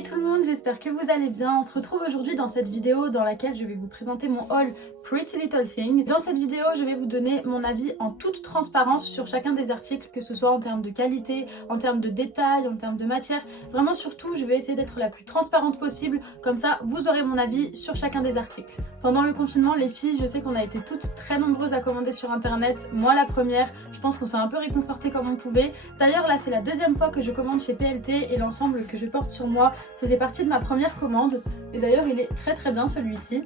Hey tout le monde, j'espère que vous allez bien. On se retrouve aujourd'hui dans cette vidéo dans laquelle je vais vous présenter mon haul Pretty Little Thing. Dans cette vidéo, je vais vous donner mon avis en toute transparence sur chacun des articles, que ce soit en termes de qualité, en termes de détails, en termes de matière. Vraiment surtout, je vais essayer d'être la plus transparente possible, comme ça vous aurez mon avis sur chacun des articles. Pendant le confinement, les filles, je sais qu'on a été toutes très nombreuses à commander sur internet. Moi la première, je pense qu'on s'est un peu réconforté comme on pouvait. D'ailleurs là, c'est la deuxième fois que je commande chez PLT et l'ensemble que je porte sur moi faisait partie de ma première commande. Et d'ailleurs, il est très bien celui-ci.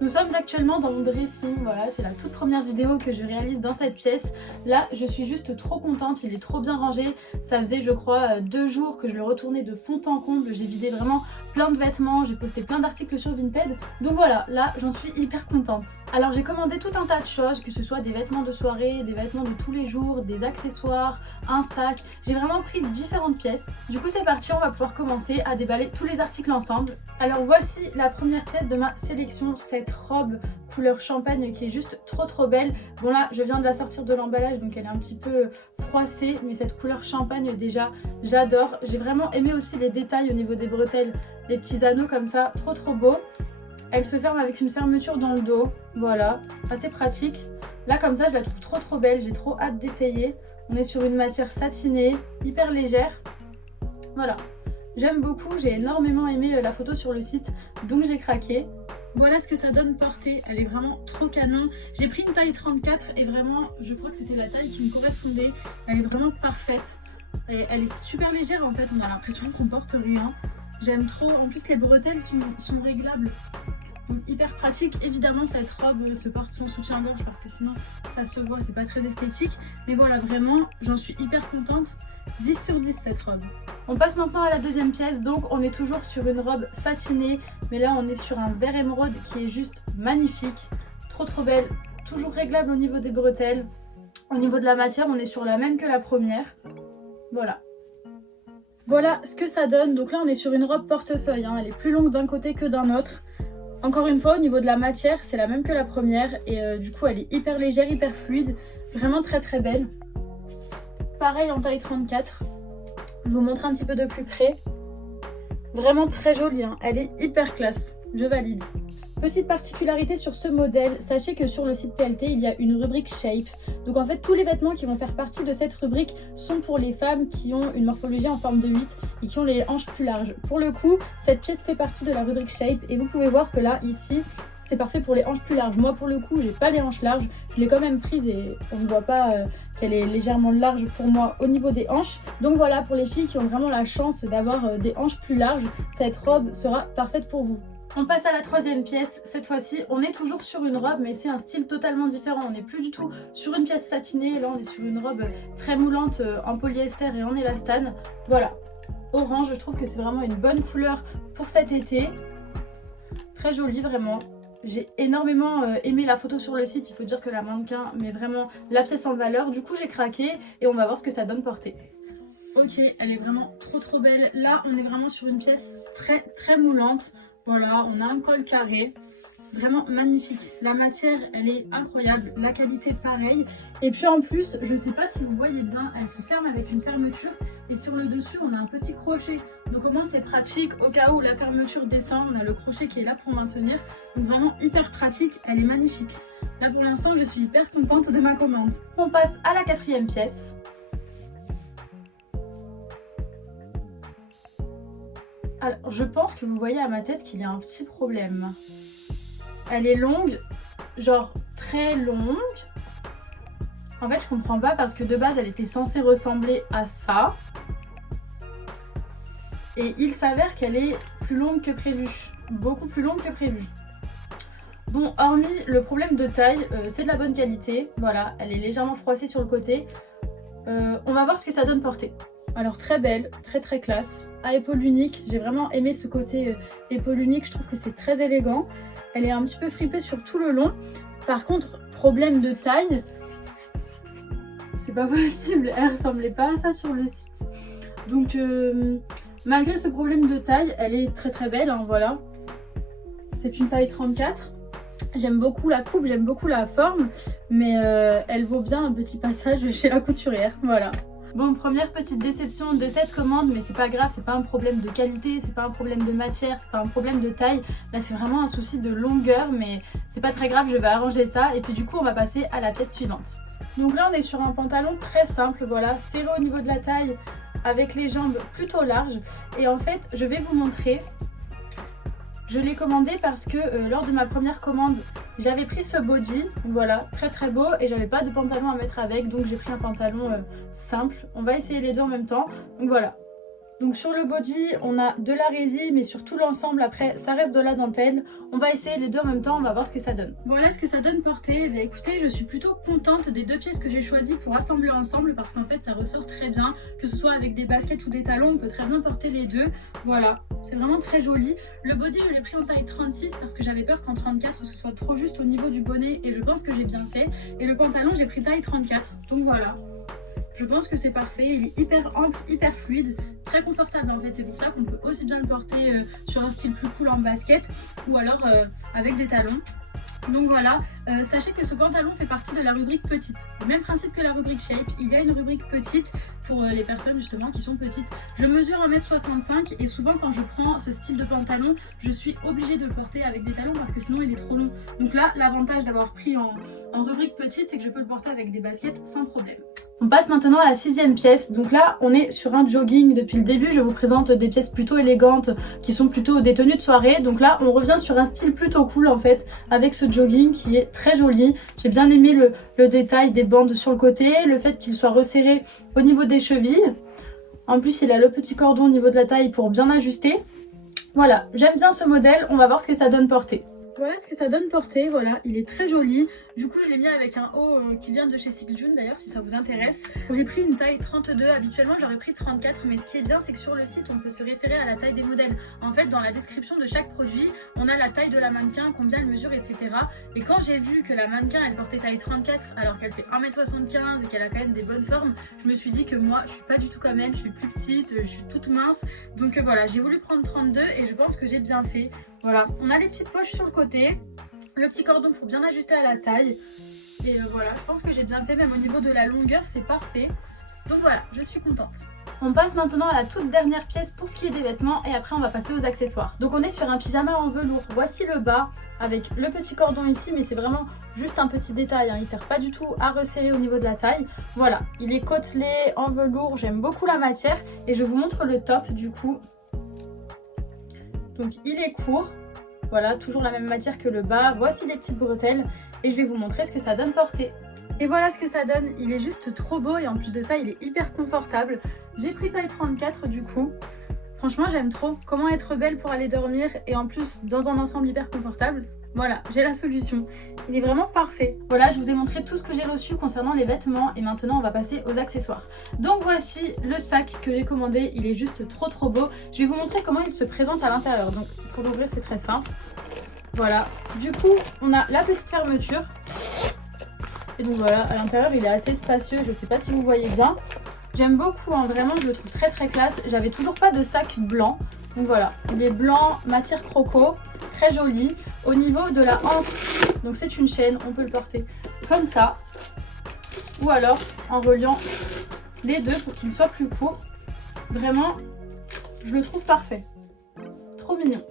Nous sommes actuellement dans mon dressing, voilà, c'est la toute première vidéo que je réalise dans cette pièce. Là, je suis juste trop contente, il est trop bien rangé. Ça faisait, je crois, 2 jours que je le retournais de fond en comble. J'ai vidé vraiment plein de vêtements, j'ai posté plein d'articles sur Vinted. Donc voilà, là, j'en suis hyper contente. Alors j'ai commandé tout un tas de choses, que ce soit des vêtements de soirée, des vêtements de tous les jours, des accessoires, un sac. J'ai vraiment pris différentes pièces. Du coup, c'est parti, on va pouvoir commencer à déballer tous les articles ensemble. Alors voici la première pièce de ma sélection, cette robe couleur champagne qui est juste trop belle. Bon là, je viens de la sortir de l'emballage, donc elle est un petit peu froissée, mais cette couleur champagne déjà, j'adore. J'ai vraiment aimé aussi les détails au niveau des bretelles, les petits anneaux comme ça, trop beau. Elle se ferme avec une fermeture dans le dos, voilà, assez pratique. Là comme ça, je la trouve trop belle, j'ai trop hâte d'essayer. On est sur une matière satinée, hyper légère, voilà. J'aime beaucoup, j'ai énormément aimé la photo sur le site, donc j'ai craqué. Voilà ce que ça donne portée, elle est vraiment trop canon. J'ai pris une taille 34 et vraiment, je crois que c'était la taille qui me correspondait. Elle est vraiment parfaite. Elle est super légère en fait, on a l'impression qu'on porte rien. J'aime trop, en plus les bretelles sont réglables. Donc hyper pratique. Évidemment cette robe se porte sans soutien-gorge parce que sinon ça se voit, c'est pas très esthétique. Mais voilà, vraiment, j'en suis hyper contente. 10 sur 10 cette robe. On passe maintenant à la deuxième pièce, donc on est toujours sur une robe satinée, mais là on est sur un vert émeraude qui est juste magnifique, trop belle, toujours réglable au niveau des bretelles. Au niveau de la matière, on est sur la même que la première. Voilà. Voilà ce que ça donne, donc là on est sur une robe portefeuille, hein. Elle est plus longue d'un côté que d'un autre. Encore une fois, au niveau de la matière, c'est la même que la première, et du coup elle est hyper légère, hyper fluide, vraiment très belle. Pareil en taille 34. Je vous montre un petit peu de plus près. Vraiment très jolie, hein. Elle est hyper classe, je valide. Petite particularité sur ce modèle, sachez que sur le site PLT, il y a une rubrique Shape. Donc en fait, tous les vêtements qui vont faire partie de cette rubrique sont pour les femmes qui ont une morphologie en forme de 8 et qui ont les hanches plus larges. Pour le coup, cette pièce fait partie de la rubrique Shape et vous pouvez voir que là, ici, c'est parfait pour les hanches plus larges. Moi, pour le coup, j'ai pas les hanches larges. Je l'ai quand même prise et on ne voit pas qu'elle est légèrement large pour moi au niveau des hanches. Donc voilà, pour les filles qui ont vraiment la chance d'avoir des hanches plus larges, cette robe sera parfaite pour vous. On passe à la troisième pièce. Cette fois-ci, on est toujours sur une robe, mais c'est un style totalement différent. On n'est plus du tout sur une pièce satinée. Là, on est sur une robe très moulante en polyester et en élastane. Voilà, orange. Je trouve que c'est vraiment une bonne couleur pour cet été. Très jolie, vraiment. J'ai énormément aimé la photo sur le site, il faut dire que la mannequin met vraiment la pièce en valeur. Du coup j'ai craqué et on va voir ce que ça donne portée. Ok, elle est vraiment trop belle. Là on est vraiment sur une pièce très moulante. Voilà, on a un col carré, vraiment magnifique. La matière elle est incroyable, la qualité pareil. Et puis en plus, je sais pas si vous voyez bien, elle se ferme avec une fermeture. Et sur le dessus on a un petit crochet. Donc au moins c'est pratique, au cas où la fermeture descend, on a le crochet qui est là pour maintenir. Donc vraiment hyper pratique, elle est magnifique. Là pour l'instant je suis hyper contente de ma commande. On passe à la quatrième pièce. Alors je pense que vous voyez à ma tête qu'il y a un petit problème. Elle est longue, genre très longue. En fait je comprends pas parce que de base elle était censée ressembler à ça. Et il s'avère qu'elle est plus longue que prévu, beaucoup plus longue que prévu. Bon, hormis le problème de taille, c'est de la bonne qualité. Voilà, elle est légèrement froissée sur le côté. On va voir ce que ça donne portée. Alors très belle, très classe. À épaule unique, j'ai vraiment aimé ce côté épaule unique, je trouve que c'est très élégant. Elle est un petit peu fripée sur tout le long. Par contre, problème de taille, c'est pas possible, elle ressemblait pas à ça sur le site. Donc malgré ce problème de taille, elle est très belle, hein, voilà. C'est une taille 34. J'aime beaucoup la coupe, j'aime beaucoup la forme, mais elle vaut bien un petit passage chez la couturière, voilà. Bon, première petite déception de cette commande, mais c'est pas grave, c'est pas un problème de qualité, c'est pas un problème de matière, c'est pas un problème de taille. Là c'est vraiment un souci de longueur, mais c'est pas très grave, je vais arranger ça. Et puis du coup on va passer à la pièce suivante. Donc là on est sur un pantalon très simple, voilà, serré au niveau de la taille, avec les jambes plutôt larges. Et en fait je vais vous montrer. Je l'ai commandé parce que lors de ma première commande, j'avais pris ce body, voilà, très très beau, et j'avais pas de pantalon à mettre avec, donc j'ai pris un pantalon simple. On va essayer les deux en même temps, donc voilà. Donc sur le body, on a de la résine, mais sur tout l'ensemble, après, ça reste de la dentelle. On va essayer les deux en même temps, on va voir ce que ça donne. Voilà ce que ça donne porté. Bien écoutez, je suis plutôt contente des deux pièces que j'ai choisies pour assembler ensemble, parce qu'en fait, ça ressort très bien. Que ce soit avec des baskets ou des talons, on peut très bien porter les deux. Voilà, c'est vraiment très joli. Le body, je l'ai pris en taille 36 parce que j'avais peur qu'en 34, ce soit trop juste au niveau du bonnet, et je pense que j'ai bien fait. Et le pantalon, j'ai pris taille 34, donc voilà. Je pense que c'est parfait, il est hyper ample, hyper fluide, très confortable en fait. C'est pour ça qu'on peut aussi bien le porter sur un style plus cool en basket ou alors avec des talons. Donc voilà, sachez que ce pantalon fait partie de la rubrique petite. Le même principe que la rubrique shape, il y a une rubrique petite pour les personnes justement qui sont petites. Je mesure 1m65 et souvent quand je prends ce style de pantalon, je suis obligée de le porter avec des talons parce que sinon il est trop long. Donc là, l'avantage d'avoir pris en rubrique petite, c'est que je peux le porter avec des baskets sans problème. On passe maintenant à la 6e pièce. Donc là, on est sur un jogging. Depuis le début, je vous présente des pièces plutôt élégantes qui sont plutôt des tenues de soirée. Donc là, on revient sur un style plutôt cool en fait, avec ce jogging qui est très joli. J'ai bien aimé le détail des bandes sur le côté, le fait qu'il soit resserré au niveau des chevilles. En plus, il a le petit cordon au niveau de la taille pour bien ajuster. Voilà, j'aime bien ce modèle. On va voir ce que ça donne porté. Voilà ce que ça donne porté, voilà, il est très joli. Du coup je l'ai mis avec un haut qui vient de chez Six June d'ailleurs si ça vous intéresse. J'ai pris une taille 32, habituellement j'aurais pris 34, mais ce qui est bien c'est que sur le site on peut se référer à la taille des modèles. En fait dans la description de chaque produit on a la taille de la mannequin, combien elle mesure, etc. Et quand j'ai vu que la mannequin elle portait taille 34 alors qu'elle fait 1m75 et qu'elle a quand même des bonnes formes, je me suis dit que moi je suis pas du tout comme elle, je suis plus petite, je suis toute mince. Donc voilà, j'ai voulu prendre 32 et je pense que j'ai bien fait. Voilà, on a les petites poches sur le côté, le petit cordon pour bien ajuster à la taille. Et voilà, je pense que j'ai bien fait, même au niveau de la longueur, c'est parfait. Donc voilà, je suis contente. On passe maintenant à la toute dernière pièce pour ce qui est des vêtements et après on va passer aux accessoires. Donc on est sur un pyjama en velours. Voici le bas avec le petit cordon ici, mais c'est vraiment juste un petit détail, hein. Il ne sert pas du tout à resserrer au niveau de la taille. Voilà, il est côtelé en velours, j'aime beaucoup la matière et je vous montre le top du coup. Donc il est court, voilà, toujours la même matière que le bas. Voici les petites bretelles et je vais vous montrer ce que ça donne porté. Et voilà ce que ça donne, il est juste trop beau et en plus de ça il est hyper confortable. J'ai pris taille 34 du coup. Franchement j'aime trop. Comment être belle pour aller dormir et en plus dans un ensemble hyper confortable. Voilà, j'ai la solution. Il est vraiment parfait. Voilà, je vous ai montré tout ce que j'ai reçu concernant les vêtements et maintenant on va passer aux accessoires. Donc voici le sac que j'ai commandé, il est juste trop beau. Je vais vous montrer comment il se présente à l'intérieur. Donc pour l'ouvrir c'est très simple. Voilà, du coup on a la petite fermeture. Et donc voilà, à l'intérieur il est assez spacieux, je sais pas si vous voyez bien. J'aime beaucoup, hein, vraiment je le trouve très classe. J'avais toujours pas de sac blanc. Donc voilà, il est blanc, matière croco, très joli. Au niveau de la anse, donc c'est une chaîne, on peut le porter comme ça. Ou alors en reliant les deux pour qu'il soit plus court. Vraiment, je le trouve parfait. Trop mignon.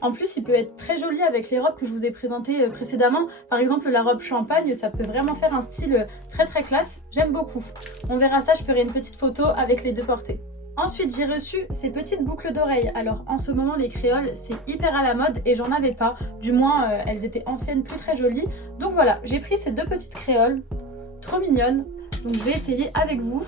En plus, il peut être très joli avec les robes que je vous ai présentées précédemment. Par exemple, la robe champagne, ça peut vraiment faire un style très classe. J'aime beaucoup. On verra ça, je ferai une petite photo avec les deux portées. Ensuite, j'ai reçu ces petites boucles d'oreilles. Alors, en ce moment, les créoles, c'est hyper à la mode et j'en avais pas. Du moins, elles étaient anciennes, plus très jolies. Donc voilà, j'ai pris ces deux petites créoles, trop mignonnes. Donc, je vais essayer avec vous.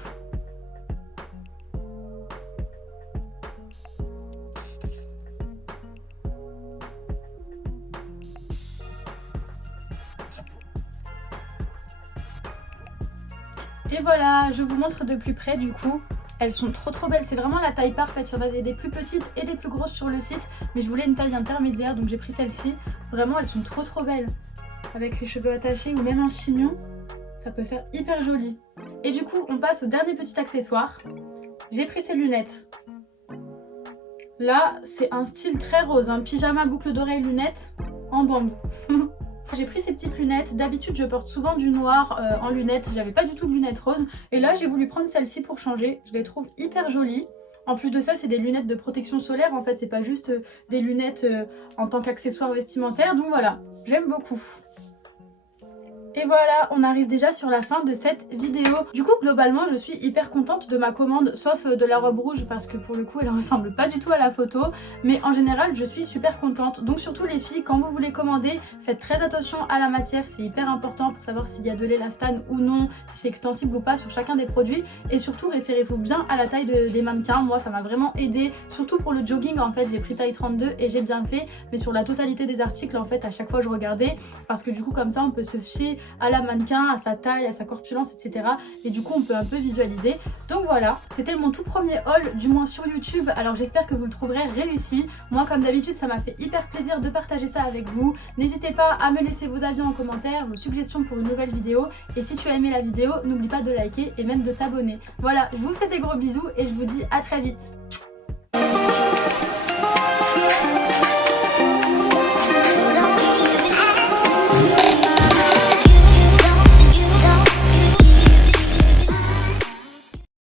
Et voilà, je vous montre de plus près du coup. Elles sont trop belles, c'est vraiment la taille parfaite. Il y en avait des plus petites et des plus grosses sur le site, mais je voulais une taille intermédiaire, donc j'ai pris celle-ci. Vraiment, elles sont trop belles. Avec les cheveux attachés ou même un chignon, ça peut faire hyper joli. Et du coup, on passe au dernier petit accessoire. J'ai pris ces lunettes. Là, c'est un style très rose, un pyjama boucle d'oreilles lunettes en bambou. J'ai pris ces petites lunettes. D'habitude je porte souvent du noir en lunettes, j'avais pas du tout de lunettes roses. Et là j'ai voulu prendre celle-ci pour changer, je les trouve hyper jolies. En plus de ça, c'est des lunettes de protection solaire, en fait, c'est pas juste des lunettes en tant qu'accessoire vestimentaire, donc voilà, j'aime beaucoup. Et voilà, on arrive déjà sur la fin de cette vidéo. Du coup, globalement, je suis hyper contente de ma commande, sauf de la robe rouge, parce que pour le coup, elle ressemble pas du tout à la photo. Mais en général, je suis super contente. Donc surtout les filles, quand vous voulez commander, faites très attention à la matière. C'est hyper important pour savoir s'il y a de l'élastane ou non, si c'est extensible ou pas sur chacun des produits. Et surtout, référez-vous bien à la taille des mannequins. Moi, ça m'a vraiment aidé. Surtout pour le jogging, en fait, j'ai pris taille 32 et j'ai bien fait. Mais sur la totalité des articles, en fait, à chaque fois, je regardais. Parce que du coup, comme ça, on peut se fier à la mannequin, à sa taille, à sa corpulence, etc. Et du coup on peut un peu visualiser. Donc voilà, c'était mon tout premier haul, du moins sur YouTube. Alors j'espère que vous le trouverez réussi. Moi comme d'habitude ça m'a fait hyper plaisir de partager ça avec vous. N'hésitez pas à me laisser vos avis en commentaire, vos suggestions pour une nouvelle vidéo. Et si tu as aimé la vidéo, n'oublie pas de liker et même de t'abonner. Voilà, je vous fais des gros bisous et je vous dis à très vite.